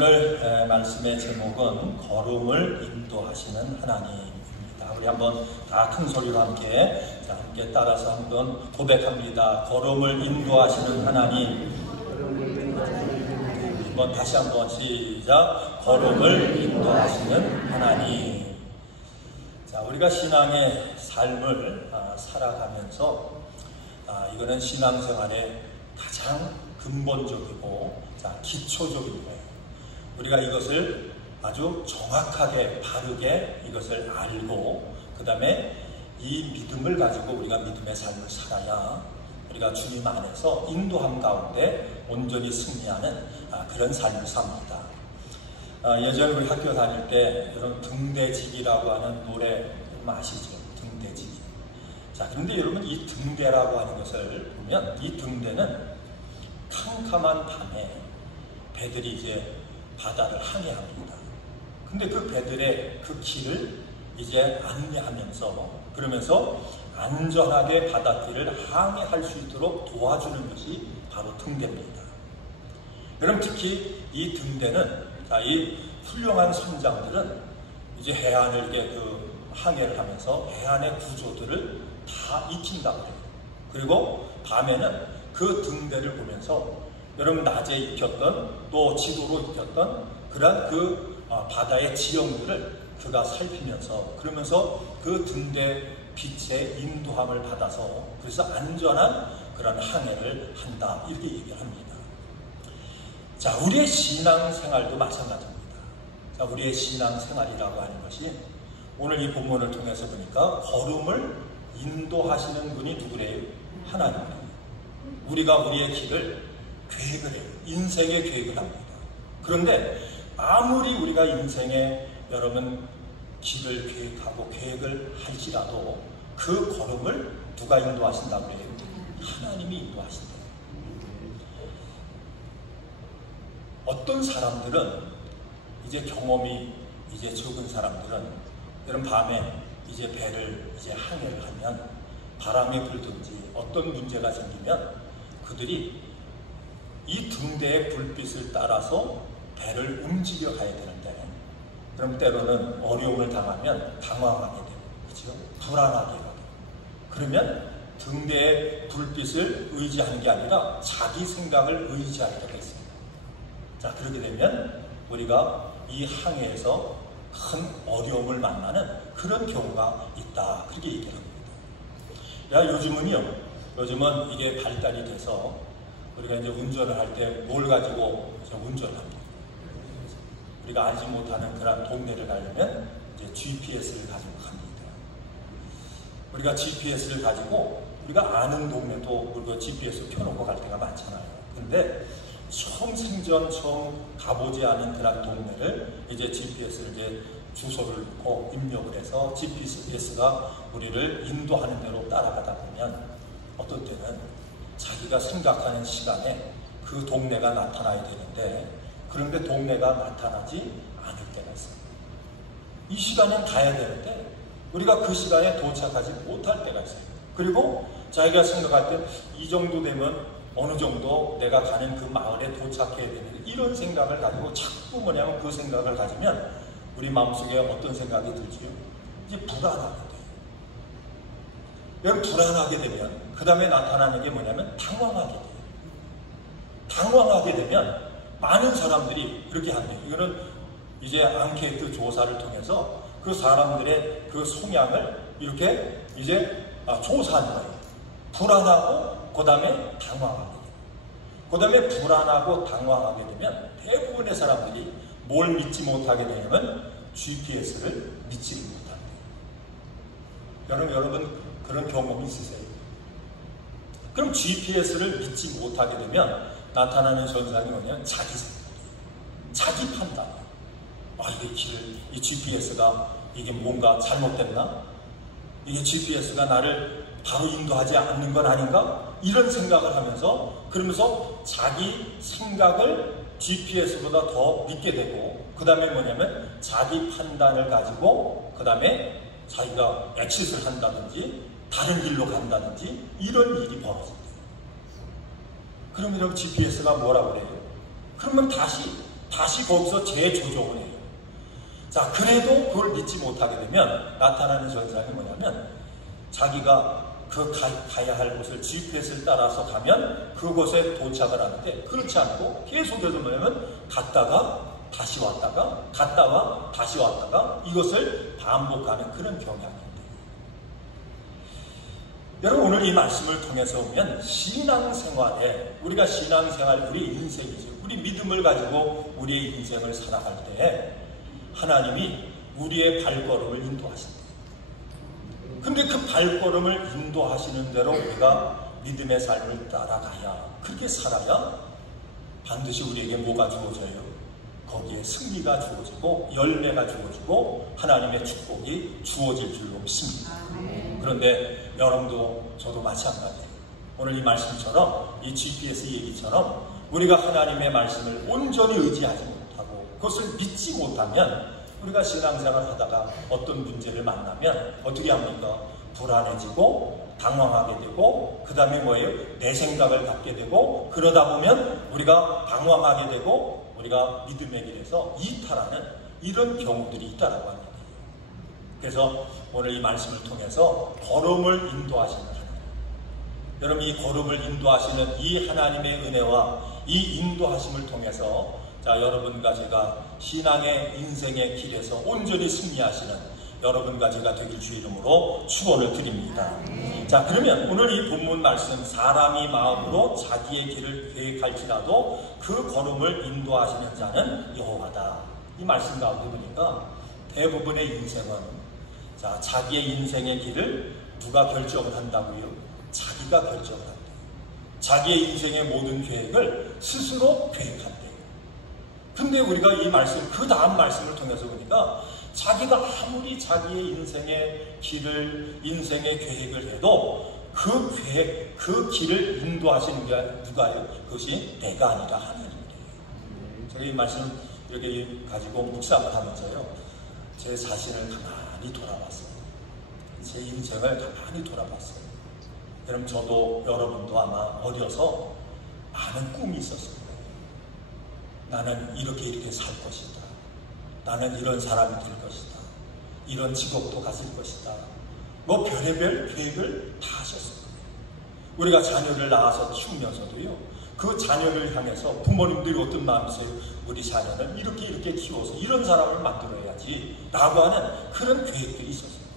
오늘 말씀의 제목은 걸음을 인도하시는 하나님입니다. 우리 한번 다 큰 소리로 함께 따라서 한번 고백합니다. 걸음을 인도하시는 하나님. 다시 한번 시작. 걸음을 인도하시는 하나님. 자, 우리가 신앙의 삶을 살아가면서 이거는 신앙생활의 가장 근본적이고 기초적인 거예요. 우리가 이것을 아주 정확하게 바르게 이것을 알고 그 다음에 이 믿음을 가지고 우리가 믿음의 삶을 살아야 우리가 주님 안에서 인도함 가운데 온전히 승리하는 그런 삶을 삽니다. 예전에 우리 학교 다닐 때 여러분 등대지기라고 하는 노래 아시죠? 등대지기. 자, 그런데 여러분 이 등대라고 하는 것을 보면 이 등대는 캄캄한 밤에 배들이 이제 바다를 항해합니다. 근데 그 배들의 그 길을 이제 안내하면서 그러면서 안전하게 바닷길을 항해할 수 있도록 도와주는 것이 바로 등대입니다. 여러분 특히 이 등대는 이 훌륭한 선장들은 이제 해안을 이렇게 항해를 하면서 해안의 구조들을 다 익힌다고 해요. 그리고 밤에는 그 등대를 보면서 여러분 낮에 익혔던 또 지도로 익혔던 그런 바다의 지형들을 그가 살피면서 그러면서 그 등대 빛의 인도함을 받아서 그래서 안전한 그런 항해를 한다 이렇게 얘기를 합니다. 자, 우리의 신앙생활도 마찬가지입니다. 자, 우리의 신앙생활이라고 하는 것이 오늘 이 본문을 통해서 보니까 걸음을 인도하시는 분이 누구래요? 하나님입니다. 우리가 우리의 길을 계획을 해요. 인생의 계획을 합니다. 그런데 아무리 우리가 인생에 여러분 길을 계획하고 계획을 할지라도 그 걸음을 누가 인도하신다고 해요? 하나님이 인도하신다. 어떤 사람들은 이제 경험이 이제 적은 사람들은 여러분 밤에 이제 배를 이제 항해를 하면 바람이 불든지 어떤 문제가 생기면 그들이 이 등대의 불빛을 따라서 배를 움직여 가야 되는데 그럼 때로는 어려움을 당하면 당황하게 되고 그렇죠? 불안하게 되고 그러면 등대의 불빛을 의지하는 게 아니라 자기 생각을 의지하게 되겠습니다. 자, 그렇게 되면 우리가 이 항해에서 큰 어려움을 만나는 그런 경우가 있다 그렇게 얘기를 합니다. 요즘은 이게 발달이 돼서 우리가 이제 운전을 할 때 뭘 가지고 운전을 합니다. 우리가 알지 못하는 그런 동네를 가려면 이제 GPS를 가지고 갑니다. 우리가 GPS를 가지고 우리가 아는 동네도 우리가 GPS 켜놓고 갈 때가 많잖아요. 근데 처음 가보지 않은 그런 동네를 이제 GPS를 이제 주소를 넣고 입력을 해서 GPS가 우리를 인도하는 대로 따라가다 보면 어떤 때는 자기가 생각하는 시간에 그 동네가 나타나야 되는데 그런데 동네가 나타나지 않을 때가 있어요. 이 시간엔 가야 되는데 우리가 그 시간에 도착하지 못할 때가 있어요. 그리고 자기가 생각할 때 이 정도 되면 어느 정도 내가 가는 그 마을에 도착해야 되는데 이런 생각을 가지고 자꾸 그 생각을 가지면 우리 마음속에 어떤 생각이 들지요? 이제 불안하게 돼요. 여러분 불안하게 되면 그 다음에 나타나는 게 뭐냐면 당황하게 돼요. 당황하게 되면 많은 사람들이 그렇게 한대요. 이거는 이제 앙케이트 조사를 통해서 그 사람들의 그 성향을 이렇게 이제 조사하는 거예요. 불안하고 그 다음에 당황하게 돼요. 그 다음에 불안하고 당황하게 되면 대부분의 사람들이 뭘 믿지 못하게 되냐면 GPS를 믿지 못한대요. 여러분 그런 경험이 있으세요? 그럼 GPS를 믿지 못하게 되면 나타나는 현상이 뭐냐면 자기 생각이에요. 자기 판단. 이 GPS가 이게 뭔가 잘못됐나? 이게 GPS가 나를 바로 인도하지 않는 건 아닌가? 이런 생각을 하면서 그러면서 자기 생각을 GPS보다 더 믿게 되고 그 다음에 뭐냐면 자기 판단을 가지고 그 다음에 자기가 exit을 한다든지 다른 길로 간다든지 이런 일이 벌어집니다. 그러면 GPS가 뭐라고 그래요? 그러면 다시 다시 거기서 재조정을 해요. 자, 그래도 그걸 믿지 못하게 되면 나타나는 현상이 뭐냐면 자기가 그 가야 할 곳을 GPS를 따라서 가면 그곳에 도착을 하는데 그렇지 않고 계속해서 뭐냐면 갔다가 다시 왔다가 갔다가 다시 왔다가 이것을 반복하는 그런 경향입니다. 여러분, 오늘 이 말씀을 통해서 보면 신앙생활에 우리가 신앙생활, 우리 인생이죠. 우리 믿음을 가지고 우리의 인생을 살아갈 때 하나님이 우리의 발걸음을 인도하신다. 근데 그 발걸음을 인도하시는 대로 우리가 믿음의 삶을 따라가야, 그렇게 살아야 반드시 우리에게 뭐가 주어져요? 거기에 승리가 주어지고 열매가 주어지고 하나님의 축복이 주어질 줄로 믿습니다. 그런데 여러분도 저도 마찬가지예요. 오늘 이 말씀처럼 이 GPS 얘기처럼 우리가 하나님의 말씀을 온전히 의지하지 못하고 그것을 믿지 못하면 우리가 신앙생활 하다가 어떤 문제를 만나면 어떻게 합니까? 불안해지고 당황하게 되고 그 다음에 뭐예요? 내 생각을 갖게 되고 그러다 보면 우리가 방황하게 되고 우리가 믿음의 길에서 이탈하는 이런 경우들이 있다라고 합니다. 그래서 오늘 이 말씀을 통해서 걸음을 인도하시는 하나님, 여러분 이 걸음을 인도하시는 이 하나님의 은혜와 이 인도하심을 통해서 자, 여러분과 제가 신앙의 인생의 길에서 온전히 승리하시는 여러분과 제가 되길 주의 이름으로 축원을 드립니다. 자, 그러면 오늘 이 본문 말씀, 사람이 마음으로 자기의 길을 계획할지라도 그 걸음을 인도하시는 자는 여호와다. 이 말씀 가운데 보니까 대부분의 인생은 자, 자기의 인생의 길을 누가 결정을 한다고요? 자기가 결정을 한대요. 자기의 인생의 모든 계획을 스스로 계획한대요. 근데 우리가 이 말씀, 그 다음 말씀을 통해서 보니까 자기가 아무리 자기의 인생의 길을, 인생의 계획을 해도 그 계획, 그 길을 인도하시는 게 누가요? 그것이 내가 아니라 하나님이래요. 제가 이 말씀 이렇게 가지고 묵상을 하면서요, 제 자신을 가만히 돌아봤어요. 제 인생을 가만히 돌아봤어요. 여러분, 저도 여러분도 아마 어려서 많은 꿈이 있었을 거예요. 나는 이렇게 살 것이다. 나는 이런 사람이 될 것이다. 이런 직업도 가질 것이다. 뭐 별의별 계획을 다 하셨을 거예요. 우리가 자녀를 낳아서 키우면서도요, 그 자녀를 향해서 부모님들이 어떤 마음이세요? 우리 자녀는 이렇게 키워서 이런 사람을 만들어야지 라고 하는 그런 계획들이 있었어요.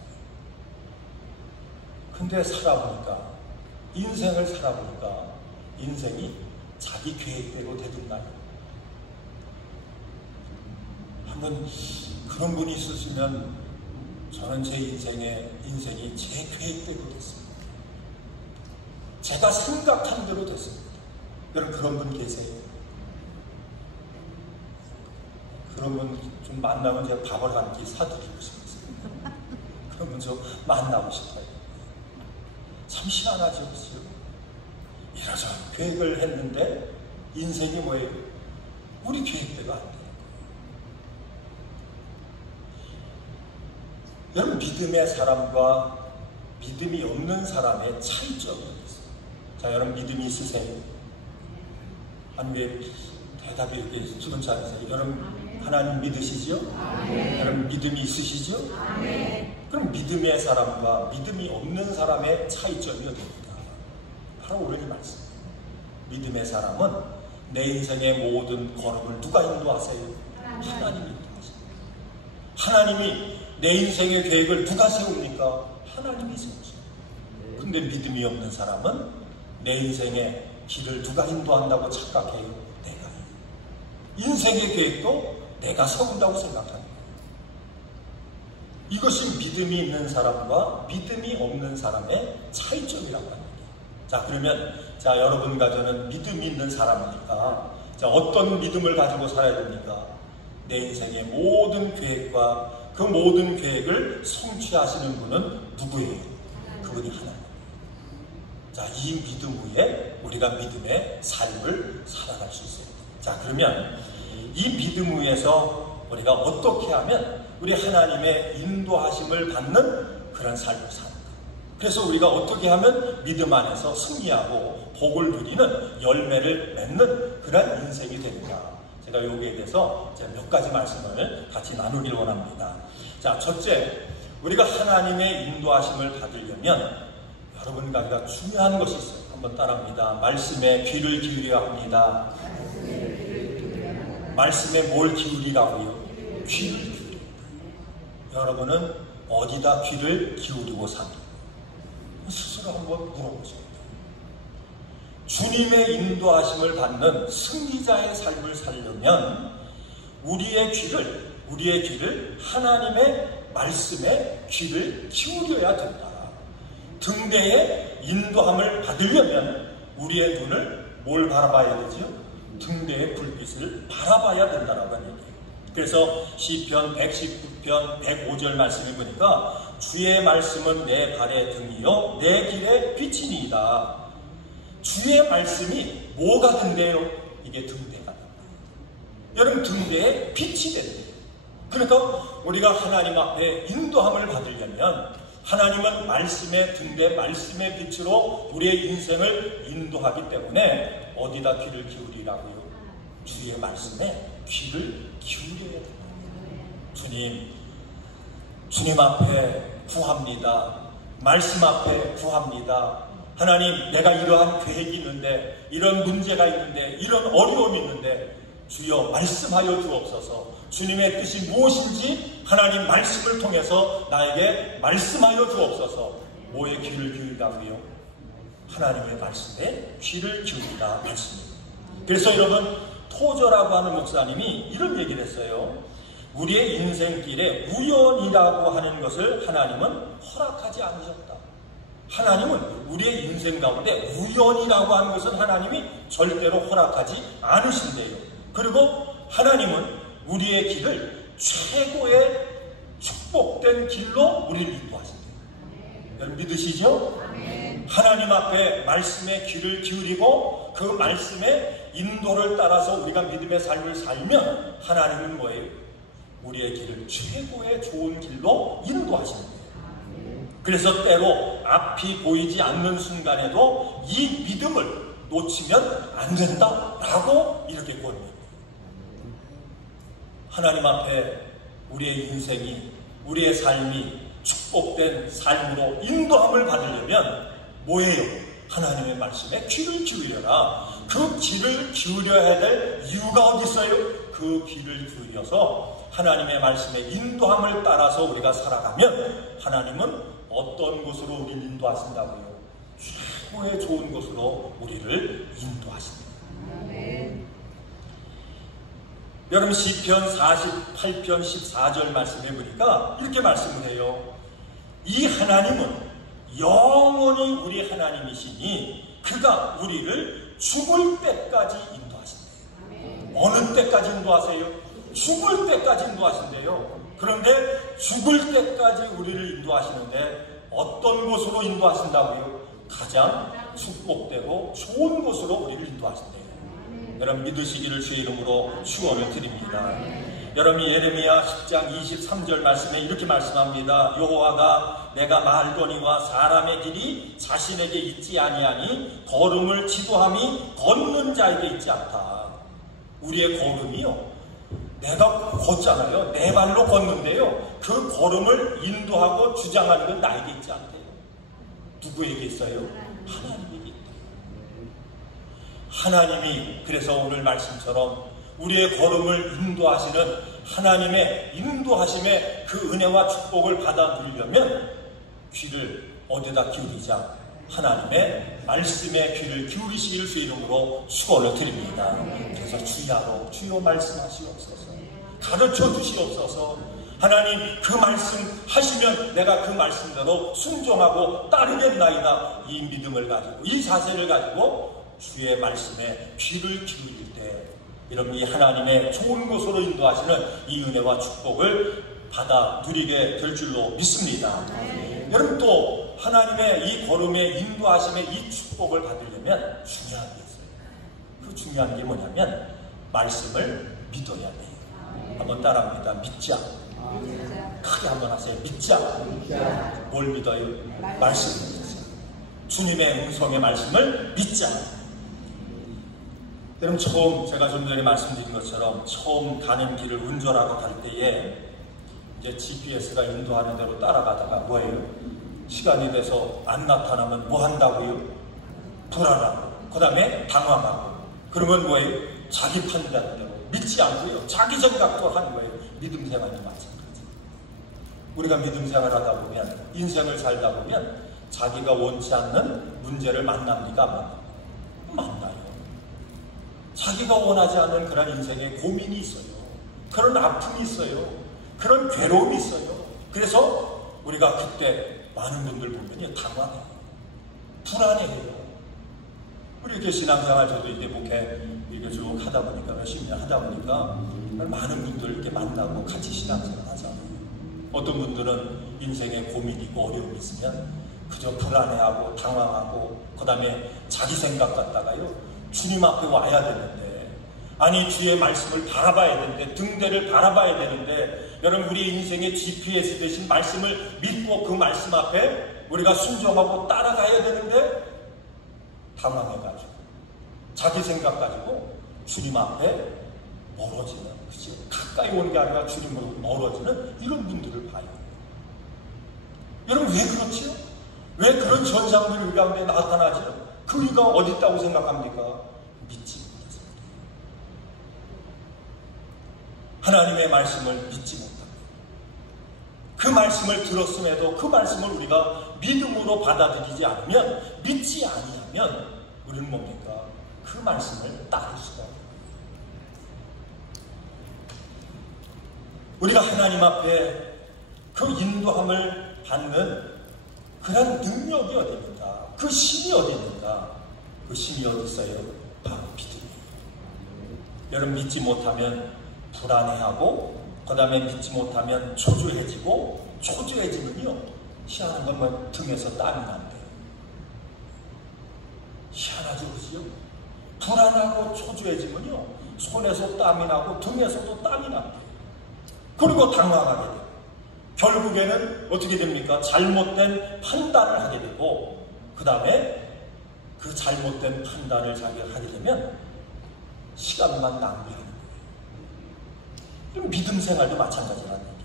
근데 살아보니까, 인생을 살아보니까 인생이 자기 계획대로 되던가요? 한번 그런 분이 있으시면 저는 제 인생이 제 계획대로 됐습니다. 제가 생각한 대로 됐습니다. 여러분, 그런 분 계세요? 그런 분 좀 만나면 제가 밥을 한 끼 사드리고 싶었어요. 그런 분 좀 만나고 싶어요. 참 희한하죠, 그렇죠? 이러저런 계획을 했는데 인생이 뭐예요? 우리 계획대로 안 돼요. 여러분, 믿음의 사람과 믿음이 없는 사람의 차이점이 있어요. 자, 여러분 믿음이 있으세요? 아니, 왜 대답이 이렇게 수근치 않으세요? 여러분 하나님 믿으시죠? 여러분 믿음이 있으시죠? 그럼 믿음의 사람과 믿음이 없는 사람의 차이점이 어디입니까? 바로 오늘 이 말씀. 믿음의 사람은 내 인생의 모든 걸음을 누가 인도하세요? 하나님이 인도하십니다. 하나님이 내 인생의 계획을 누가 세웁니까? 하나님이 세우죠. 근데 믿음이 없는 사람은 내 인생의 길을 누가 인도한다고 착각해요? 내가. 인생의 계획도 내가 세운다고 생각합니다. 이것이 믿음이 있는 사람과 믿음이 없는 사람의 차이점이라고 합니다. 자, 그러면 자, 여러분과 저는 믿음이 있는 사람이니까 자, 어떤 믿음을 가지고 살아야 됩니까? 내 인생의 모든 계획과 그 모든 계획을 성취하시는 분은 누구예요? 그분이 하나님. 자, 이 믿음 위에 우리가 믿음의 삶을 살아갈 수 있어요. 자, 그러면 이 믿음 위에서 우리가 어떻게 하면 우리 하나님의 인도하심을 받는 그런 삶을 삽니까? 그래서 우리가 어떻게 하면 믿음 안에서 승리하고 복을 누리는 열매를 맺는 그런 인생이 됩니까? 제가 여기에 대해서 몇 가지 말씀을 같이 나누길 원합니다. 자, 첫째, 우리가 하나님의 인도하심을 받으려면 여러분과 중요한 것이 있어요. 한번 따라합니다. 말씀에 귀를 기울여야 합니다. 말씀에 뭘 기울이라고요? 귀를 기울입니다. 여러분은 어디다 귀를 기울이고 삽니까? 스스로 한번 물어보세요. 주님의 인도하심을 받는 승리자의 삶을 살려면 우리의 귀를 하나님의 말씀에 귀를 기울여야 된다. 등대의 인도함을 받으려면 우리의 눈을 뭘 바라봐야 되죠? 등대의 불빛을 바라봐야 된다라고 하는 얘기예요. 그래서 시편 119편 105절 말씀을 보니까 주의 말씀은 내 발의 등이요 내 길의 빛이니이다. 주의 말씀이 뭐가 등대요? 이게 등대가. 여러분, 등대의 빛이 된대요. 그러니까 우리가 하나님 앞에 인도함을 받으려면 하나님은 말씀의 등대, 말씀의 빛으로 우리의 인생을 인도하기 때문에 어디다 귀를 기울이라고요? 주의 말씀에 귀를 기울여야 됩니다. 주님 앞에 구합니다. 말씀 앞에 구합니다. 하나님, 내가 이러한 계획이 있는데, 이런 문제가 있는데, 이런 어려움이 있는데 주여 말씀하여 주옵소서. 주님의 뜻이 무엇인지 하나님 말씀을 통해서 나에게 말씀하여 주옵소서. 뭐에 귀를 기울이라고요? 하나님의 말씀에 귀를 기울이라 말씀입니다. 그래서 여러분, 토저라고 하는 목사님이 이런 얘기를 했어요. 우리의 인생길에 우연이라고 하는 것을 하나님은 허락하지 않으셨다. 하나님은 우리의 인생 가운데 우연이라고 하는 것은 하나님이 절대로 허락하지 않으신대요. 그리고 하나님은 우리의 길을 최고의 축복된 길로 우리를 인도하신대요. 여러분 믿으시죠? 하나님 앞에 말씀에 귀를 기울이고 그 말씀의 인도를 따라서 우리가 믿음의 삶을 살면 하나님은 뭐예요? 우리의 길을 최고의 좋은 길로 인도하시는 거예요. 그래서 때로 앞이 보이지 않는 순간에도 이 믿음을 놓치면 안 된다라고 이렇게 권합니다. 하나님 앞에 우리의 인생이, 우리의 삶이 축복된 삶으로 인도함을 받으려면 뭐예요? 하나님의 말씀에 귀를 기울여라. 그 귀를 기울여야 될 이유가 어디 있어요? 그 귀를 기울여서 하나님의 말씀에 인도함을 따라서 우리가 살아가면 하나님은 어떤 곳으로 우리를 인도하신다고요? 최고의 좋은 곳으로 우리를 인도하십니다. 여러분 시편 48편 14절 말씀해 보니까 이렇게 말씀을 해요. 이 하나님은 영원히 우리 하나님이시니 그가 우리를 죽을 때까지 인도하신대요. 어느 때까지 인도하세요? 죽을 때까지 인도하신대요. 그런데 죽을 때까지 우리를 인도하시는데 어떤 곳으로 인도하신다고요? 가장 축복되고 좋은 곳으로 우리를 인도하신대요. 여러분 믿으시기를 주의 이름으로 축원을 드립니다. 여러분 예레미야 10장 23절 말씀에 이렇게 말씀합니다. 여호와가 내가 말거니와 사람의 길이 자신에게 있지 아니하니 걸음을 지도함이 걷는 자에게 있지 않다. 우리의 걸음이요, 내가 걷잖아요. 내 발로 걷는데요, 그 걸음을 인도하고 주장하는 건 나에게 있지 않대요. 누구에게 있어요? 하나님에게 있다. 하나님이 그래서 오늘 말씀처럼 우리의 걸음을 인도하시는 하나님의 인도하심의 그 은혜와 축복을 받아 누리려면 귀를 어디다 기울이자? 하나님의 말씀에 귀를 기울이시길 주 이름으로 축원을 드립니다. 그래서 주여 말씀하시옵소서, 가르쳐 주시옵소서. 하나님 그 말씀 하시면 내가 그 말씀대로 순종하고 따르겠나이다. 이 믿음을 가지고, 이 자세를 가지고 주의 말씀에 귀를 기울일 때 여러분 이 하나님의 좋은 곳으로 인도하시는 이 은혜와 축복을 받아 누리게 될 줄로 믿습니다. 여러분 또 하나님의 이 걸음의 인도하심의 이 축복을 받으려면 중요한 게 있어요. 그 중요한 게 뭐냐면 말씀을 믿어야 돼요. 한번 따라합니다. 믿자. 크게 한번 하세요. 믿자. 뭘 믿어요? 말씀을 믿으세요. 주님의 음성의 말씀을 믿자. 여러분, 처음 제가 좀 전에 말씀드린 것처럼 처음 가는 길을 운전하고 갈 때에 이제 GPS가 인도하는 대로 따라가다가 뭐예요? 시간이 돼서 안 나타나면 뭐 한다고요? 불안하고, 그 다음에 당황하고, 그러면 뭐예요? 자기 판단대로 믿지 않고요, 자기 생각도 하는 거예요. 믿음 생활이 마찬가지. 우리가 믿음 생활하다 보면, 인생을 살다 보면 자기가 원치 않는 문제를 만납니까? 만나요. 자기가 원하지 않는 그런 인생에 고민이 있어요. 그런 아픔이 있어요. 그런 괴로움이 있어요. 그래서 우리가 그때 많은 분들 보면요, 당황해요. 불안해해요. 우리 이렇게 신앙생활, 저도 이제 목회 이렇게 쭉 하다 보니까, 몇십 년 하다 보니까 많은 분들 이렇게 만나고 같이 신앙생활 하잖아요. 어떤 분들은 인생에 고민이 있고 어려움이 있으면 그저 불안해하고 당황하고, 그 다음에 자기 생각 갖다가요, 주님 앞에 와야 되는데, 아니 주의 말씀을 바라봐야 되는데, 등대를 바라봐야 되는데, 여러분, 우리 인생의 GPS 되신 말씀을 믿고 그 말씀 앞에 우리가 순종하고 따라가야 되는데, 당황해가지고 자기 생각 가지고 주님 앞에 멀어지는, 그죠? 가까이 오는 게 아니라 주님으로 멀어지는 이런 분들을 봐요. 여러분, 왜 그렇지요? 왜 그런 현상들이 우리 가운데 나타나지요? 그 이유가 어디 있다고 생각합니까? 믿지 못해서. 하나님의 말씀을 믿지 못합니다. 그 말씀을 들었음에도 그 말씀을 우리가 믿음으로 받아들이지 않으면, 믿지 아니하면 우리는 뭡니까? 그 말씀을 따를 수가 없어요. 우리가 하나님 앞에 그 인도함을 받는 그런 능력이 어디 있는가? 그 힘이 어디 있는가? 그 힘이 어디 있어요? 바로 믿음이에요. 여러분, 믿지 못하면 불안해하고, 그 다음에 믿지 못하면 초조해지고, 초조해지면요, 희한한 건 뭐 등에서 땀이 난대요. 희한하죠, 그죠? 불안하고 초조해지면요, 손에서 땀이 나고 등에서도 땀이 난대요. 그리고 당황하게 돼요. 결국에는 어떻게 됩니까? 잘못된 판단을 하게 되고, 그 다음에 그 잘못된 판단을 자기가 하게 되면 시간만 낭비하는 거예요. 믿음 생활도 마찬가지라는 얘기예요.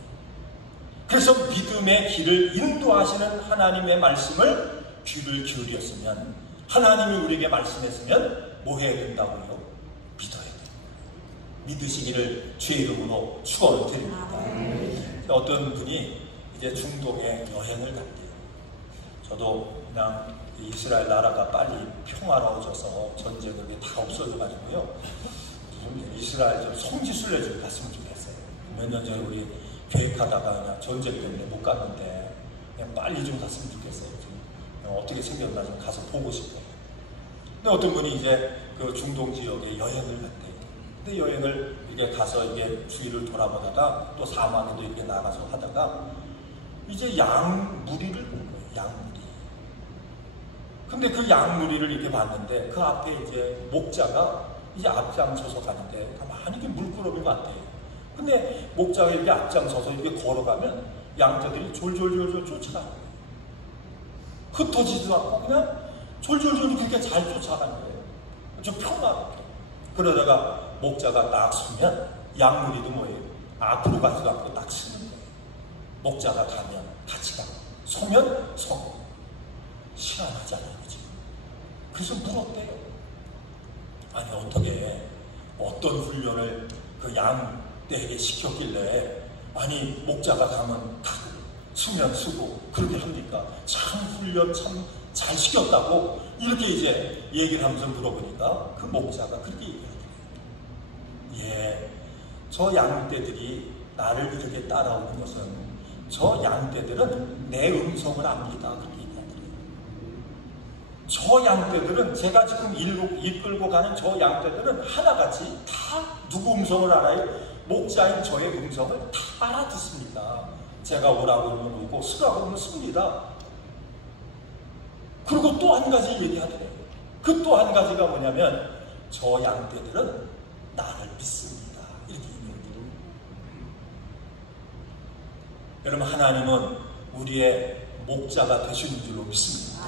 그래서 믿음의 길을 인도하시는 하나님의 말씀을 귀를 기울였으면, 하나님이 우리에게 말씀했으면 뭐 해야 된다고요? 믿어야 돼요. 믿으시기를 주의 이름으로 축원을 드립니다. 어떤 분이 이제 중동에 여행을 갔대요. 저도 그냥 이스라엘 나라가 빨리 평화로워져서 전쟁이 다 없어져가지고요, 좀 이스라엘 좀 성지순례 좀 갔으면 좋겠어요. 몇 년 전에 우리 계획하다가 그냥 전쟁 때문에 못 갔는데, 그냥 빨리 좀 갔으면 좋겠어요. 좀 어떻게 생겼나 좀 가서 보고 싶어요. 근데 어떤 분이 이제 그 중동 지역에 여행을 갔대요. 근데 여행을 이렇게 가서 이게 주위를 돌아보다가 또 사막에도 이렇게 나가서 하다가 이제 양무리를 본 거예요. 양무리. 근데 그 양무리를 이렇게 봤는데 그 앞에 이제 목자가 이제 앞장서서 가는데 가만히 이렇게 물끄러미 같아요. 근데 목자가 이렇게 앞장서서 이렇게 걸어가면 양자들이 졸졸졸졸 쫓아가는 거예요. 흩어지지도 않고 그냥 졸졸졸 그렇게 잘 쫓아가는 거예요. 좀 평화롭게. 그러다가 목자가 딱 서면 양무리도 뭐예요? 앞으로 가지도 않고 딱 서는 거예요. 목자가 가면 같이 가고, 서면 서고. 희한하잖아요, 그죠? 그래서 물었대요. 아니, 어떻게 어떤 훈련을 그 양떼에게 시켰길래, 아니 목자가 가면 가고 서면 서고 그렇게 합니까? 참 훈련 참 잘 시켰다고 이렇게 이제 얘기를 하면서 물어보니까 그 목자가 그렇게 얘기하더래요. 예, 저 양떼들이 나를 이렇게 따라오는 것은 저 양떼들은 내 음성을 압니다. 그렇게 얘기하더래요. 저 양떼들은, 제가 지금 이끌고 가는 저 양떼들은 하나같이 다 누구 음성을 알아요? 목자인 저의 음성을 다 알아듣습니다. 제가 오라고 하면 오고 쓰라고 하면 씁니다. 그리고 또 한 가지 얘기하더래요. 그 또 한 가지가 뭐냐면 저 양떼들은 나를 믿습니다. 이렇게 얘기해요. 여러분, 하나님은 우리의 목자가 되시는 줄로 믿습니다.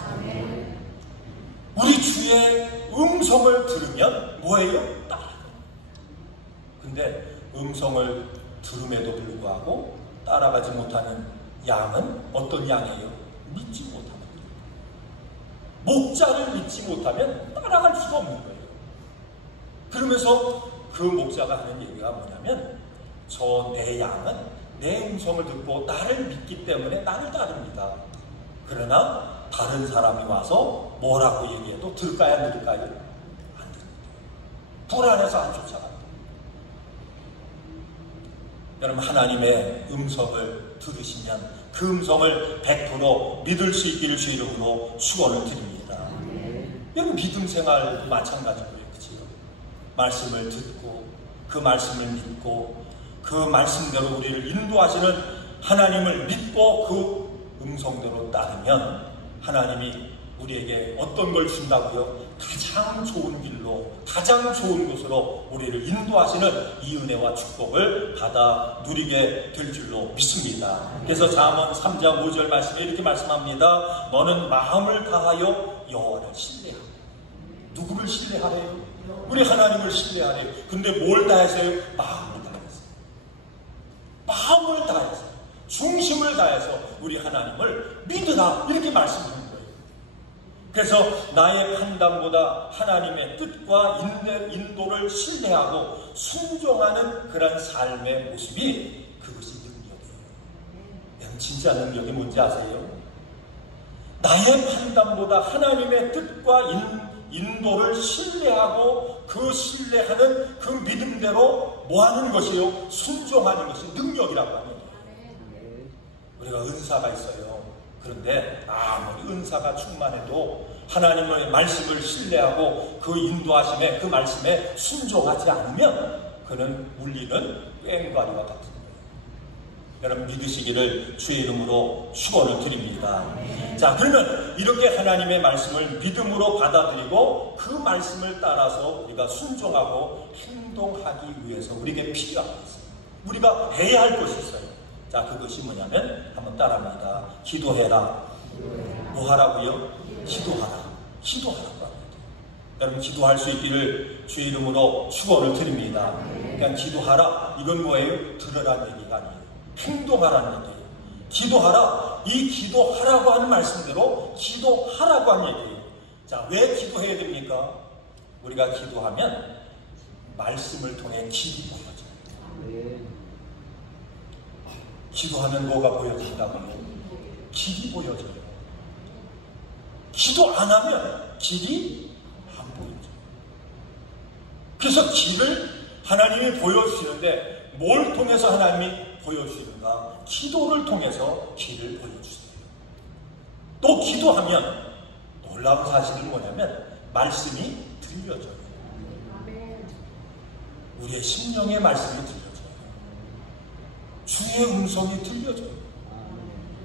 우리 주의 음성을 들으면 뭐예요? 따라가요. 근데 음성을 들음에도 불구하고 따라가지 못하는 양은 어떤 양이에요? 믿지 못하는 거예요. 목자를 믿지 못하면 따라갈 수가 없는 거예요. 그러면서 그 목자가 하는 얘기가 뭐냐면, 저 내 양은 내 음성을 듣고 나를 믿기 때문에 나를 따릅니다. 그러나 다른 사람이 와서 뭐라고 얘기해도 들을까요? 안 들을까요? 안 들을까요? 불안해서 안 쫓아갑니다. 여러분, 하나님의 음성을 들으시면 그 음성을 100% 믿을 수 있기를 주 이름으로 축원을 드립니다. 여러분, 믿음 생활도 마찬가지고요. 그렇죠? 말씀을 듣고 그 말씀을 믿고 그 말씀대로 우리를 인도하시는 하나님을 믿고 그 음성대로 따르면 하나님이 우리에게 어떤 걸 준다고요? 가장 좋은 길로, 가장 좋은 곳으로 우리를 인도하시는 이 은혜와 축복을 받아 누리게 될 줄로 믿습니다. 그래서 잠언 3장 5절 말씀에 이렇게 말씀합니다. 너는 마음을 다하여 여호와를 신뢰하라. 누구를 신뢰하래요? 우리 하나님을 신뢰하래요. 근데 뭘 다해서요? 마음을 다해서. 마음을 다해서, 중심을 다해서 우리 하나님을 믿으라, 이렇게 말씀하는 거예요. 그래서 나의 판단보다 하나님의 뜻과 인도를 신뢰하고 순종하는 그런 삶의 모습이, 그것이 능력이에요. 진짜 능력이 뭔지 아세요? 나의 판단보다 하나님의 뜻과 인도를 신뢰하고 그 신뢰하는 그 믿음대로 뭐하는 것이요? 순종하는 것이 능력이라고 합니다. 우리가 은사가 있어요. 그런데 아무리 은사가 충만해도 하나님의 말씀을 신뢰하고 그 인도하심에, 그 말씀에 순종하지 않으면 그는 울리는 꽹과리와 같은 거예요. 여러분, 믿으시기를 주의 이름으로 축원을 드립니다. 자, 그러면 이렇게 하나님의 말씀을 믿음으로 받아들이고 그 말씀을 따라서 우리가 순종하고 행동하기 위해서 우리에게 필요한 것이 있어요. 우리가 해야 할 것이 있어요. 자, 그것이 뭐냐면 한번 따라합니다. 기도해라. 뭐 하라고요? 기도하라. 기도하라고 합니다. 여러분, 기도할 수 있기를 주의 이름으로 축원을 드립니다. 그냥 기도하라, 이건 뭐예요? 들으라는 얘기가 아니에요. 행동하라는 얘기예요. 기도하라, 이 기도하라고 하는 말씀대로 기도하라고 하는 얘기예요. 자, 왜 기도해야 됩니까? 우리가 기도하면 말씀을 통해 길이 보여져요. 기도하면 뭐가 보여진다고요? 길이 보여져요. 기도 안 하면 길이 안 보여져요. 그래서 길을 하나님이 보여주시는데 뭘 통해서 하나님이 보여주시는가? 기도를 통해서 길을 보여주세요. 또 기도하면 놀라운 사실은 뭐냐면 말씀이 들려져요. 우리의 심령의 말씀이 들려져요. 주의 음성이 들려져요.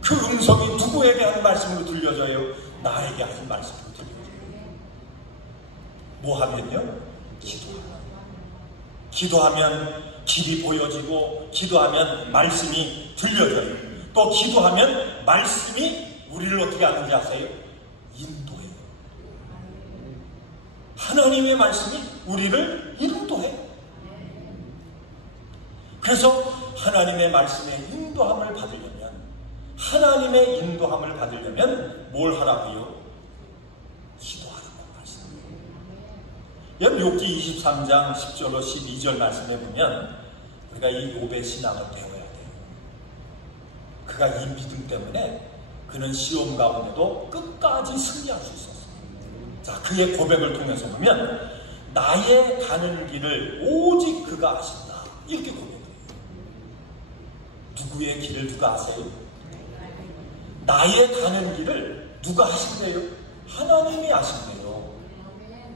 그 음성이 누구에게 하는 말씀으로 들려져요? 나에게 하는 말씀으로 들려져요. 뭐 하면요? 기도하면 길이 보여지고, 기도하면 말씀이 들려져요. 또 기도하면 말씀이 우리를 어떻게 하는지 아세요? 인도해요. 하나님의 말씀이 우리를 인도해요. 그래서 하나님의 말씀의 인도함을 받으려면, 하나님의 인도함을 받으려면 뭘 하라고요? 기도하라고 말씀해요. 여러분, 욥기 23장 10절로 12절 말씀해 보면 우리가 이 욥의 신앙을 배워야 돼요. 그가 이 믿음 때문에 그는 시험 가운데도 끝까지 승리할 수 있었어요. 자, 그의 고백을 통해서 보면 나의 가는 길을 오직 그가 아신다, 이렇게 고백해요. 누구의 길을 누가 아세요? 나의 가는 길을 누가 아신대요? 하나님이 아신대요.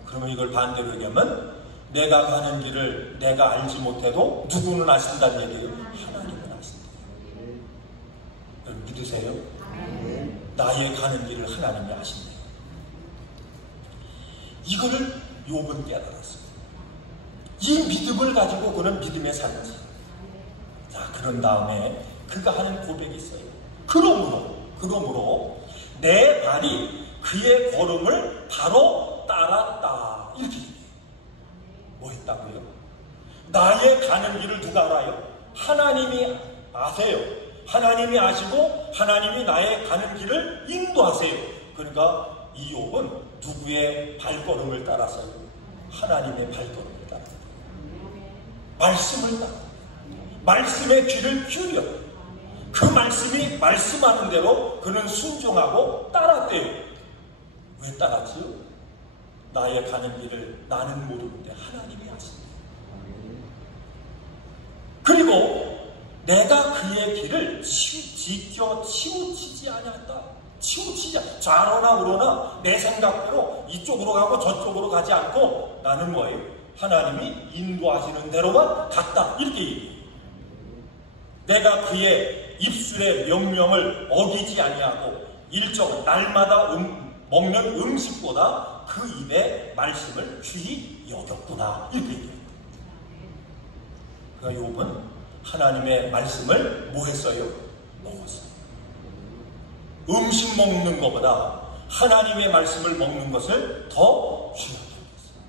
그러면 이걸 반대로 얘기하면 내가 가는 길을 내가 알지 못해도 누구는 아신다는 얘기예요? 하나님은 아신대요. 여러분, 믿으세요? 나의 가는 길을 하나님이 아신대요. 이거를 욥은 깨달았어요. 이 믿음을 가지고 그는 믿음의 삶을 살아요. 자, 그런 다음에 그가 하는 고백이 있어요. 그러므로 내 발이 그의 걸음을 바로 따랐다. 이렇게 얘기해요. 뭐 했다고요? 나의 가는 길을 누가 알아요? 하나님이 아세요. 하나님이 아시고 하나님이 나의 가는 길을 인도하세요. 그러니까 이 욥은 누구의 발걸음을 따라서요? 하나님의 발걸음을 따라서요. 말씀을 따라 말씀의 귀를 기울여 그 말씀이 말씀하는 대로 그는 순종하고 따랐대요. 왜 따랐지요? 나의 가는 길을 나는 모르는데 하나님이 아십니다. 그리고 내가 그의 길을 지켜 치우치지 않았다. 치우치지 좌로나 우로나 내 생각대로 이쪽으로 가고 저쪽으로 가지 않고 나는 뭐예요? 하나님이 인도하시는 대로만 갔다. 이렇게 얘기해요. 내가 그의 입술의 명령을 어기지 아니하고 일정 날마다 먹는 음식보다 그 입의 말씀을 귀히 여겼구나. 이렇게 얘기해요. 그러니까 욥은 하나님의 말씀을 뭐 했어요? 먹었어요. 음식 먹는 것보다 하나님의 말씀을 먹는 것을 더 귀하게 여겼어요.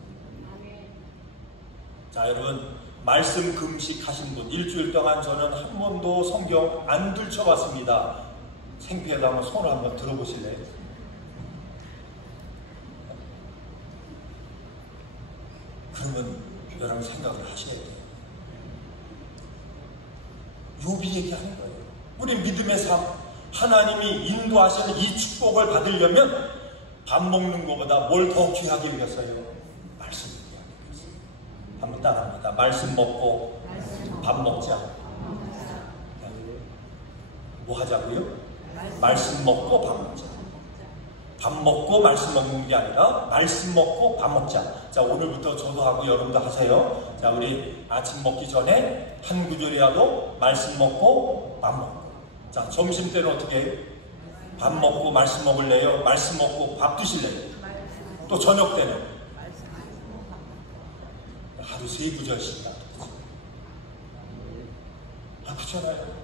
자, 여러분 말씀 금식하신 분 일주일 동안 저는 한 번도 성경 안 들춰봤습니다. 생피해도 한번 손을 한번 들어보실래요? 그러면 여러분 생각을 하셔야 돼요. 욥이 얘기하는 거예요. 우리 믿음의 삶, 하나님이 인도하시는 이 축복을 받으려면 밥 먹는 것보다 뭘 더 귀하게 여겼어요? 말씀을 귀하게 여겼어요. 한번 따라합니다. 말씀 먹고 밥 먹자. 뭐 하자고요? 말씀 먹고 밥 먹자. 밥 먹고 말씀 먹는 게 아니라 말씀 먹고 밥 먹자. 자, 오늘부터 저도 하고 여러분도 하세요. 자, 우리 아침 먹기 전에 한 구절이라도 말씀 먹고 밥 먹고. 자, 점심 때는 어떻게 해요? 밥 먹고 말씀 먹을래요? 말씀 먹고 밥 드실래요? 또 저녁 때는 하루 3구절씩 아, 그렇잖아요.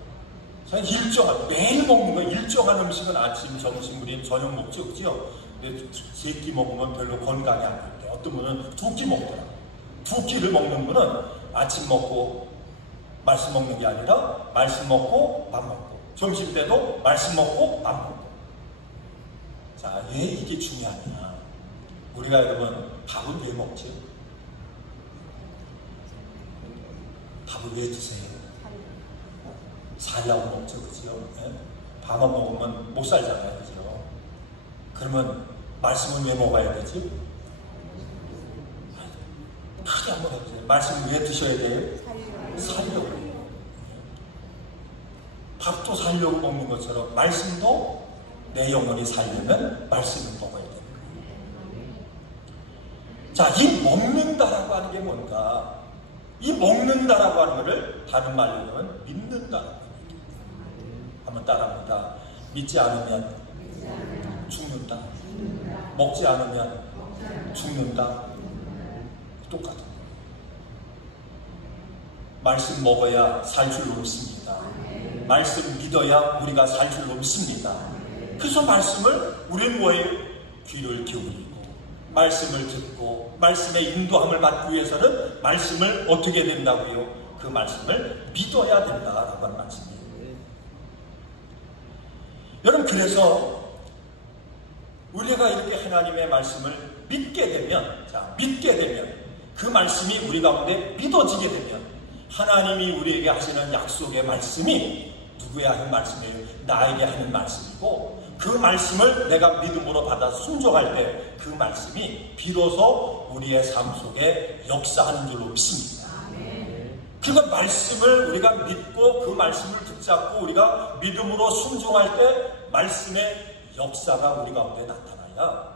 일정한, 매일 먹는 거예요. 일정한 음식은 아침, 점심, 우리 저녁 먹죠, 그죠? 근데 3끼 먹으면 별로 건강에 안 좋대. 어떤 분은 2끼 먹더라. 2끼를 먹는 분은 아침 먹고 말씀 먹는 게 아니라 말씀 먹고 밥 먹고, 점심 때도 말씀 먹고 밥 먹고. 자, 왜 이게 중요하냐? 우리가 여러분 밥은 왜 먹죠? 밥을 왜 드세요? 살려고 먹죠, 그죠? 네? 밥만 먹으면 못 살잖아요, 그죠? 그러면 말씀은 왜 먹어야 되지? 크게 한번 해보세요. 말씀을 왜 드셔야 돼요? 살려고. 밥도 살려고 먹는 것처럼 말씀도 내 영혼이 살려면 말씀을 먹어야 되는 거예요. 자, 이 먹는다라고 하는 게 뭔가? 이 먹는다라고 하는 것을 다른 말로 하면 믿는다라고 합니다. 한번 따라합니다. 믿지 않으면 죽는다. 먹지 않으면 죽는다. 똑같은 거예요. 말씀 먹어야 살 줄로 믿습니다. 말씀 믿어야 우리가 살 줄로 믿습니다. 그래서 말씀을 우리는 뭐예요? 귀를 기울이고 말씀을 듣고 말씀의 인도함을 받기 위해서는 말씀을 어떻게 된다고요? 그 말씀을 믿어야 된다라고 하는 말씀이에요. 여러분, 그래서 우리가 이렇게 하나님의 말씀을 믿게 되면, 자, 믿게 되면 그 말씀이 우리 가운데 믿어지게 되면 하나님이 우리에게 하시는 약속의 말씀이 누구에게 하는 말씀이에요? 나에게 하는 말씀이고, 그 말씀을 내가 믿음으로 받아 순종할 때 그 말씀이 비로소 우리의 삶 속에 역사하는 줄로 믿습니다. 그러니까 말씀을 우리가 믿고 그 말씀을 붙잡고 우리가 믿음으로 순종할 때 말씀의 역사가 우리 가운데 나타나야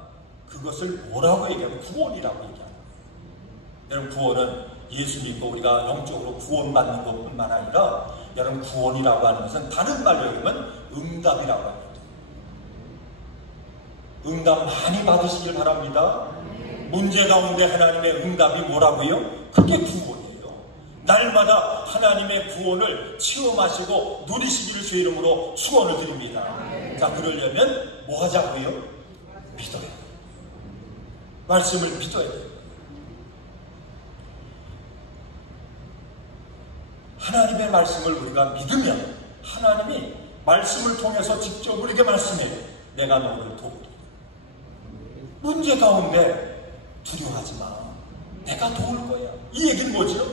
그것을 뭐라고 얘기하면 구원이라고 얘기합니다. 여러분, 구원은 예수 믿고 우리가 영적으로 구원받는 것뿐만 아니라 여러분, 구원이라고 하는 것은 다른 말로 얘기하면 응답이라고 합니다. 응답 많이 받으시길 바랍니다. 문제 가운데 하나님의 응답이 뭐라고요? 그게 구원이에요. 날마다 하나님의 구원을 체험하시고 누리시기를 주의 이름으로 축원을 드립니다. 자, 그러려면 뭐 하자고요? 믿어요. 말씀을 믿어야 돼요. 하나님의 말씀을 우리가 믿으면 하나님이 말씀을 통해서 직접 우리에게 말씀해요. 내가 너를 도우리라. 문제 가운데 두려워하지 마. 내가 도울 거야. 이 얘기는 뭐죠?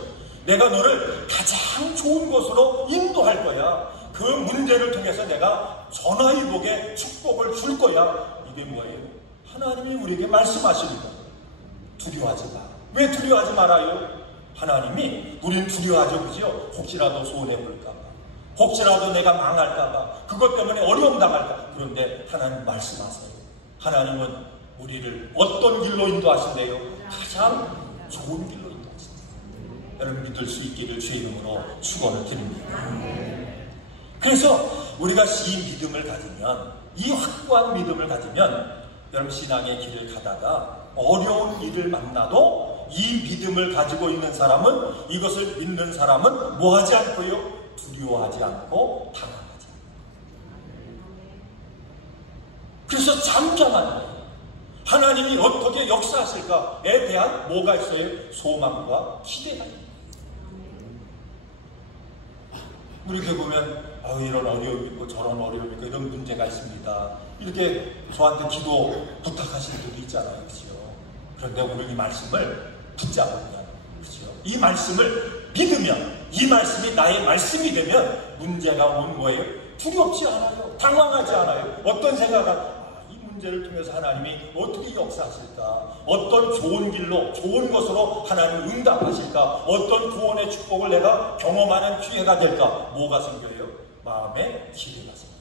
내가 너를 가장 좋은 곳으로 인도할 거야. 그 문제를 통해서 내가 전화위복의 축복을 줄 거야. 이게 뭐예요? 하나님이 우리에게 말씀하십니다. 두려워하지 마. 왜 두려워하지 말아요? 하나님이 우린 두려워하죠, 그죠? 혹시라도 손해볼까봐, 혹시라도 내가 망할까봐, 그것 때문에 어려움 당할까. 그런데 하나님 말씀하세요. 하나님은 우리를 어떤 길로 인도하신대요? 가장 좋은 길로 인도하신대요. 여러분 믿을 수 있기를 주의 이름으로 축원을 드립니다. 그래서 우리가 이 믿음을 가지면, 이 확고한 믿음을 가지면 여러분 신앙의 길을 가다가 어려운 일을 만나도 이 믿음을 가지고 있는 사람은, 이것을 믿는 사람은 뭐하지 않고요? 두려워하지 않고 당황하지 않고. 그래서 잠잠한 거예요. 하나님이 어떻게 역사하실까에 대한 뭐가 있어요? 소망과 기대가 있어요. 우리 이렇게 보면 이런 어려움이 있고 저런 어려움이 있고 이런 문제가 있습니다. 이렇게 저한테 기도 부탁하시는 분도 있잖아요. 그렇죠? 그런데 우리 이 말씀을 붙잡으면, 그렇죠? 이 말씀을 믿으면, 이 말씀이 나의 말씀이 되면 문제가 오는 거예요. 두렵지 않아요. 당황하지 않아요. 어떤 생각은 이 문제를 통해서 하나님이 어떻게 역사하실까? 어떤 좋은 길로, 좋은 것으로 하나님 응답하실까? 어떤 구원의 축복을 내가 경험하는 기회가 될까? 뭐가 생겨요? 마음에 기대가 생겨요.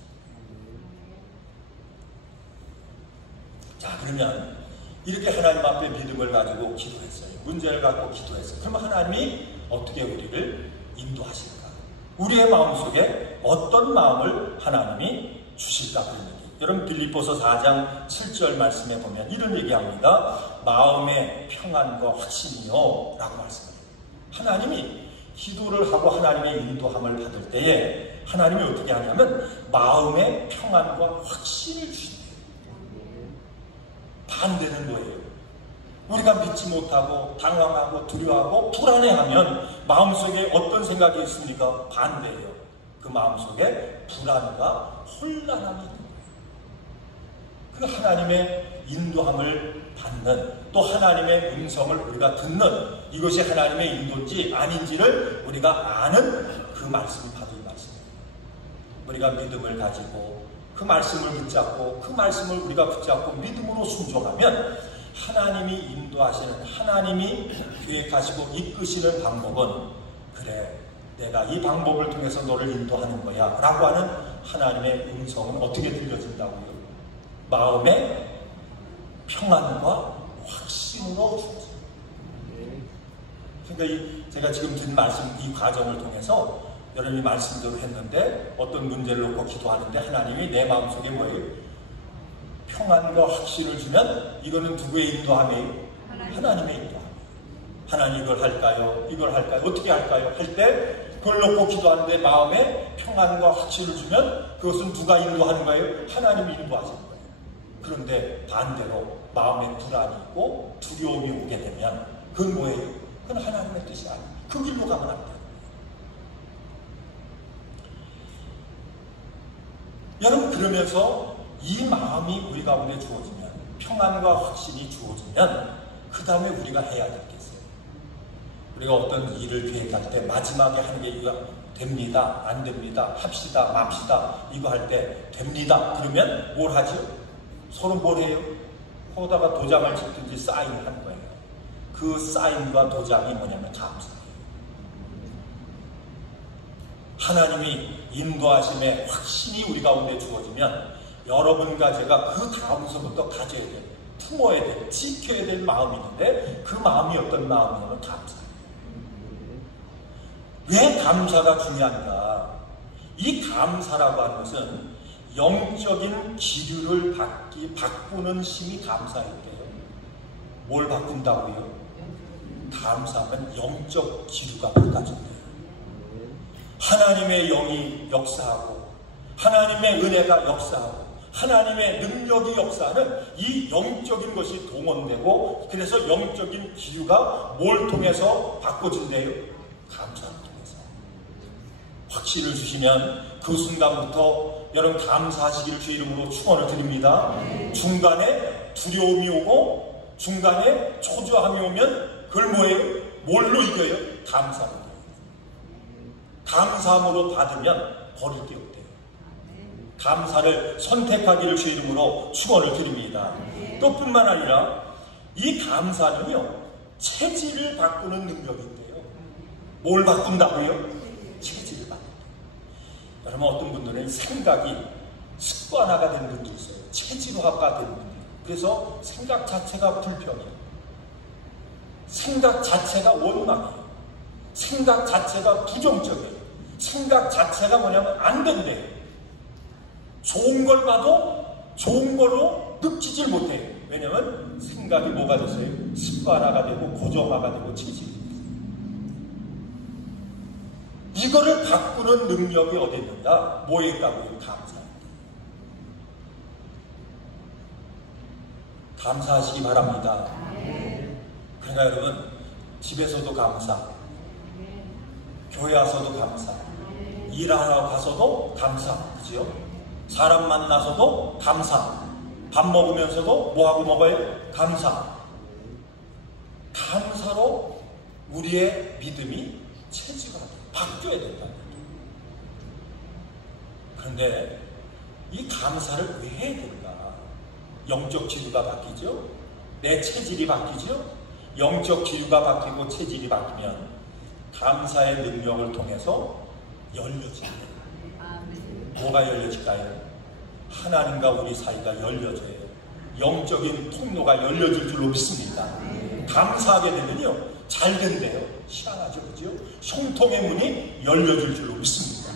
자, 그러면 이렇게 하나님 앞에 믿음을 가지고 기도했어요. 문제를 갖고 기도했어요. 그럼 하나님이 어떻게 우리를 인도하실까? 우리의 마음속에 어떤 마음을 하나님이 주실까? 그런 얘기. 여러분 빌립보서 4장 7절 말씀에 보면 이런 얘기합니다. 마음의 평안과 확신이요 라고 말씀해요. 하나님이 기도를 하고 하나님의 인도함을 받을 때에 하나님이 어떻게 하냐면 마음의 평안과 확신을 주신대요. 반대는 뭐예요? 우리가 믿지 못하고 당황하고 두려워하고 불안해하면 마음속에 어떤 생각이 있습니까? 반대예요. 그 마음속에 불안과 혼란함이 있는 거예요. 그 하나님의 인도함을 받는, 또 하나님의 음성을 우리가 듣는, 이것이 하나님의 인도인지 아닌지를 우리가 아는 그 말씀을 받을 말씀입니다. 우리가 믿음을 가지고 그 말씀을 붙잡고 그 말씀을 우리가 붙잡고 믿음으로 순종하면 하나님이 인도하시는, 하나님이 계획하시고 이끄시는 방법은, 그래 내가 이 방법을 통해서 너를 인도하는 거야 라고 하는 하나님의 음성은 어떻게 들려진다고요? 마음의 평안과 확신으로 주어져요. 그러니까 제가 지금 드린 말씀, 이 과정을 통해서 여러분이 말씀대로 했는데 어떤 문제를 놓고 기도하는데 하나님이 내 마음속에 뭐예요? 평안과 확신을 주면 이거는 누구의 인도함이에요? 하나님의 인도함. 하나님 이걸 할까요? 이걸 할까요? 어떻게 할까요? 할 때 그걸 놓고 기도하는데 마음에 평안과 확신을 주면 그것은 누가 인도하는 거예요? 하나님이 인도하시는 거예요. 그런데 반대로 마음에 불안이 있고 두려움이 오게 되면 그건 뭐예요? 그건 하나님의 뜻이 아니에요. 그 길로 가면 안 돼요. 여러분 그러면서 이 마음이 우리 가운데 주어지면, 평안과 확신이 주어지면 그 다음에 우리가 해야 될 게 있어요. 우리가 어떤 일을 계획할 때 마지막에 하는 게 이거 됩니다, 안 됩니다, 합시다, 맙시다, 이거 할 때 됩니다. 그러면 뭘 하죠? 서로 뭘 해요? 거기다가 도장을 찍든지 사인을 하는 거예요. 그 사인과 도장이 뭐냐면 감사예요. 하나님이 인도하심의 확신이 우리 가운데 주어지면 여러분과 제가 그 다음서부터 가져야 될, 품어야 될, 지켜야 될 마음이 있는데 그 마음이 어떤 마음이냐면 감사예요. 왜 감사가 중요한가? 이 감사라고 하는 것은 영적인 기류를 바꾸는 힘이 감사일게요. 뭘 바꾼다고요? 감사하면 영적 기류가 바꿔준대요. 하나님의 영이 역사하고 하나님의 은혜가 역사하고 하나님의 능력이 역사하는 이 영적인 것이 동원되고, 그래서 영적인 기류가 뭘 통해서 바꿔진대요? 감사를 통해서. 확신을 주시면 그 순간부터 여러분 감사하시기를 주 이름으로 축원을 드립니다. 중간에 두려움이 오고 중간에 초조함이 오면 그걸 뭐예요? 뭘로 이겨요? 감사로. 감사함으로 받으면 버릴 게 없대요. 감사를 선택하기를 주 이름으로 축원을 드립니다. 또 뿐만 아니라 이 감사는요, 체질을 바꾸는 능력이 있대요. 뭘 바꾼다고요? 체질을 바꾼다. 여러분, 어떤 분들은 생각이 습관화가 되는 분도 있어요. 체질화가 되는 분들. 그래서 생각 자체가 불평이에요. 생각 자체가 원망이에요. 생각 자체가 부정적이에요. 생각 자체가 뭐냐면 안 된대요. 좋은 걸 봐도 좋은 걸로 느끼질 못해요. 왜냐면 생각이 뭐가 됐어요? 습관화가 되고 고정화가 되고 체질이 돼요. 이거를 바꾸는 능력이 어디 있는가? 뭐에 있다고요? 감사. 감사하시기 바랍니다. 그러니까 여러분, 집에서도 감사, 교회 와서도 감사, 일하러 가서도 감사, 그죠? 사람 만나서도 감사, 밥 먹으면서도 뭐하고 먹어요? 감사. 감사로 우리의 믿음이 체질화돼요. 바뀌어야 된다. 그런데 이 감사를 왜 해야 될까? 영적 기류가 바뀌죠? 내 체질이 바뀌죠? 영적 기류가 바뀌고 체질이 바뀌면 감사의 능력을 통해서 열려집니다. 뭐가 열려질까요? 하나님과 우리 사이가 열려져요. 영적인 통로가 열려질 줄로 믿습니다. 감사하게 되면요, 잘 된대요. 희한하죠, 그죠? 형통의 문이 열려질 줄로 믿습니다.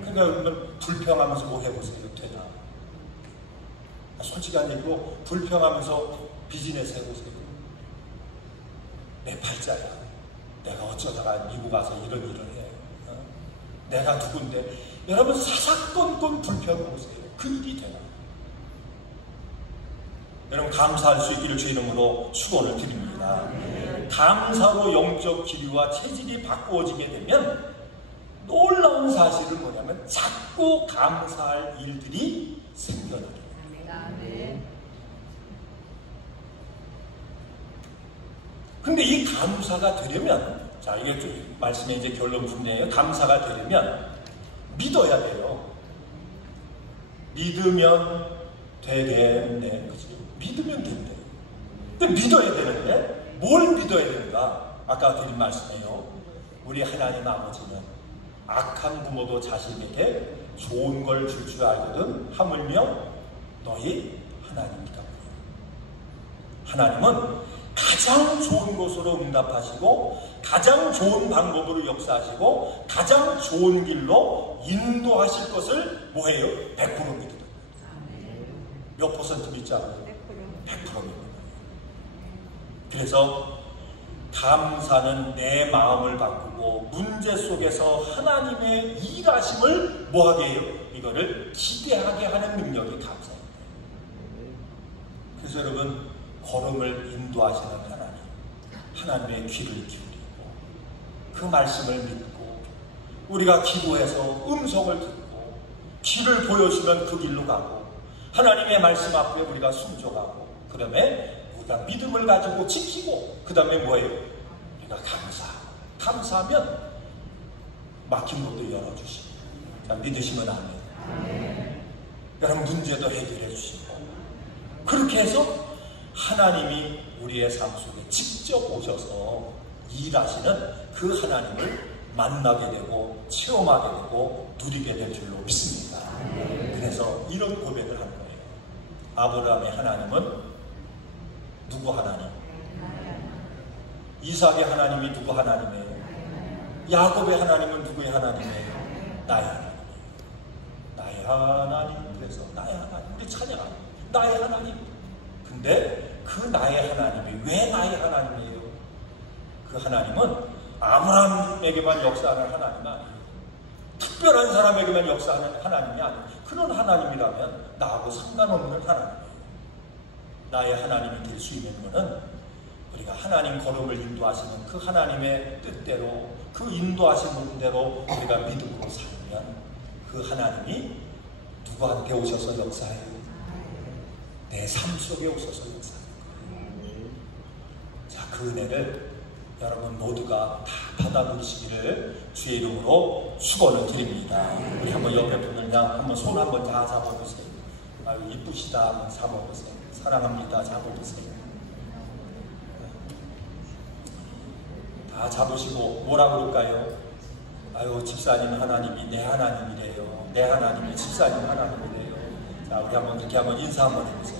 그러니까 여러분, 불평하면서 뭐 해보세요. 되나? 솔직한 얘기로 불평하면서 비즈니스 해보세요. 내 팔자야. 내가 어쩌다가 미국 와서 이런 일을 해. 내가 누군데. 여러분, 사사건건 불평해보세요. 그 일이 되나? 여러분, 감사할 수 있기를 주 이름으로 축원을 드립니다. 감사로 영적 기류와 체질이 바꾸어지게 되면 놀라운 사실은 뭐냐면 자꾸 감사할 일들이 생겨나게 됩니다. 근데 이 감사가 되려면, 자, 이게 좀 말씀의 이제 결론 분명해요. 감사가 되려면 믿어야 돼요. 믿으면 되겠네. 그치? 믿으면 된대요. 근데 믿어야 되는데 뭘 믿어야 되는가? 아까 드린 말씀이에요. 우리 하나님 아버지는 악한 부모도 자식에게 좋은 걸 줄 줄 알거든 하물며 너희 하나님이다. 하나님은 가장 좋은 것으로 응답하시고 가장 좋은 방법으로 역사하시고 가장 좋은 길로 인도하실 것을 뭐해요? 100% 믿어요. 몇 퍼센트 믿자고요? 100%입니다. 그래서 감사는 내 마음을 바꾸고 문제 속에서 하나님의 일하심을 뭐하게 해요? 이거를 기대하게 하는 능력이 감사입니다. 그래서 여러분, 걸음을 인도하시는 하나님, 하나님의 귀를 기울이고 그 말씀을 믿고 우리가 기도해서 음성을 듣고 길을 보여주면 그 길로 가고 하나님의 말씀 앞에 우리가 순종하고 그다음에 우리가 믿음을 가지고 지키고 그 다음에 뭐예요? 우리가 감사하면 막힌 것도 열어주시고 믿으시면 아멘. 여러분, 문제도 해결해 주시고 그렇게 해서 하나님이 우리의 삶 속에 직접 오셔서 일하시는 그 하나님을 만나게 되고 체험하게 되고 누리게 될 줄로 믿습니다. 그래서 이런 고백을 한 거예요. 아브라함의 하나님은 누구 하나님? 이삭의 하나님이 누구 하나님이에요? 야곱의 하나님은 누구의 하나님이에요? 나의 하나님. 나의 하나님. 그래서 나의 하나님. 우리 찬양합니다. 나의 하나님. 근데 그 나의 하나님이 왜 나의 하나님이에요? 그 하나님은 아브라함에게만 역사하는 하나님 아니에요. 특별한 사람에게만 역사하는 하나님이 아니에요. 그런 하나님이라면 나하고 상관없는 하나님이에요. 나의 하나님이 될 수 있는 것은 우리가 하나님 걸음을 인도하시는 그 하나님의 뜻대로, 그 인도하신 분대로 우리가 믿음으로 살면 그 하나님이 누구한테 오셔서 역사해요? 내 삶 속에 오셔서 역사해요. 자, 그 은혜를 여러분 모두가 다 받아들이시기를 주의 이름으로 축원을 드립니다. 우리 한번 옆에 분을 한번 손 한번 다 잡아보세요. 아유, 이쁘시다 한번 잡아보세요. 사랑합니다 잡아보세요. 다 잡으시고 뭐라 그럴까요? 아유, 집사님 하나님이 내 하나님이래요. 내 하나님이 집사님 하나님이래요. 자, 우리 한번 그렇게 한번 인사 한번 해보세요.